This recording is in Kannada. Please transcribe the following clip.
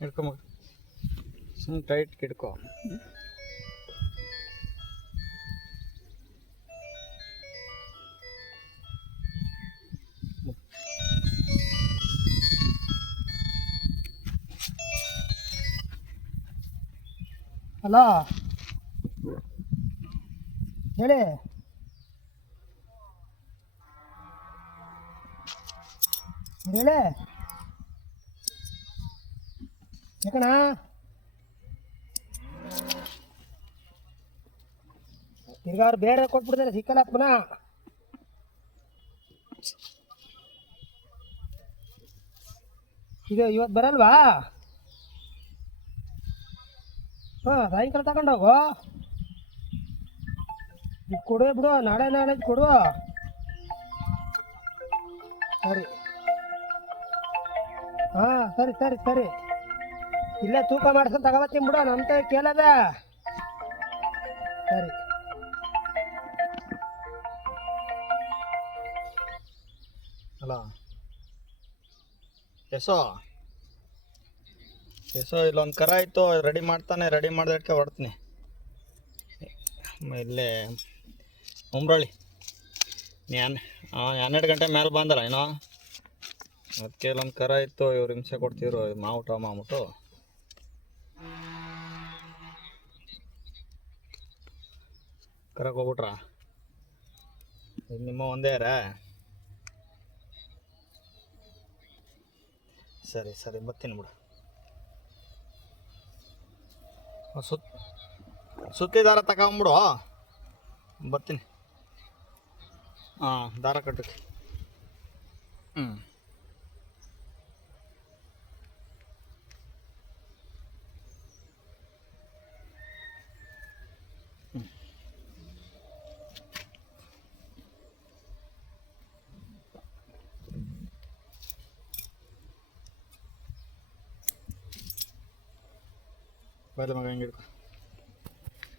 ಹಿಡ್ಕೊ ಮಗ. ಸುಮ್ಮನೆ ಟೈಟ್ ಹಿಡ್ಕೊ ಅಲ್ಲ ಹೇಳಿ. ಹೇಳಿ. ಯಾಕಣ ಈಗ ಅವ್ರು ಬೇರೆ ಕೊಟ್ಬಿಡ್ತಾರೆ ಸಿಕ್ಕಲ್ಲ ಪುನಃ. ಇದು ಇವತ್ತು ಬರಲ್ವಾ? ಹಾಂ, ಸಾಯಂಕಾಲ ತಗೊಂಡೋಗು ಇದು ಕೊಡು ಬಿಡು, ನಾಳೆ ನಾಳೆ ಕೊಡು. ಸರಿ. ಹಾಂ, ಸರಿ ಸರಿ ಸರಿ. ಇಲ್ಲೇ ತೂಕ ಮಾಡ್ಸ್ಕೊಂಡು ತಗೋಬತ್ತೀನಿ ಬಿಡು ನಮ್ಮ ಕೇಳದ. ಸರಿ. ಅಲ್ಲ ಎಸೋ. ಎಸೋ, ಇಲ್ಲೊಂದು ಕರ ಇತ್ತು ರೆಡಿ ಮಾಡ್ತಾನೆ, ರೆಡಿ ಮಾಡಿದಕ್ಕೆ ಹೊಡ್ತೀನಿ ಇಲ್ಲೇ ಉಮ್ರಳ್ಳಿ ನ್ಯಾನ್ ಹನ್ನೆರಡು ಗಂಟೆ ಮೇಲೆ ಬಂದಲ್ಲ ಏನೋ? ಅದಕ್ಕೆ ಇಲ್ಲೊಂದು ಕರ ಇತ್ತು ಇವ್ರು ಹಿಂಸೆ ಕೊಡ್ತಿದ್ರು ಮಾವುಟ ಮಾವುಟು ಕರಕ್ಕೆ ಹೋಗ್ಬಿಟ್ರ? ನಿಮ್ಮ ಒಂದೇ ಯಾರ ಸರಿ ಸರಿ, ಬರ್ತೀನಿ ಬಿಡು. ಸುತ್ತ ಸುತ್, ಸುತ್ತಿ ದಾರ ತಗೊಂಬಿಡು. ಬರ್ತೀನಿ. ಹಾಂ, ದಾರ ಕಟ್ಟಕ್ಕೆ. ಹ್ಞೂ வேலை மகன்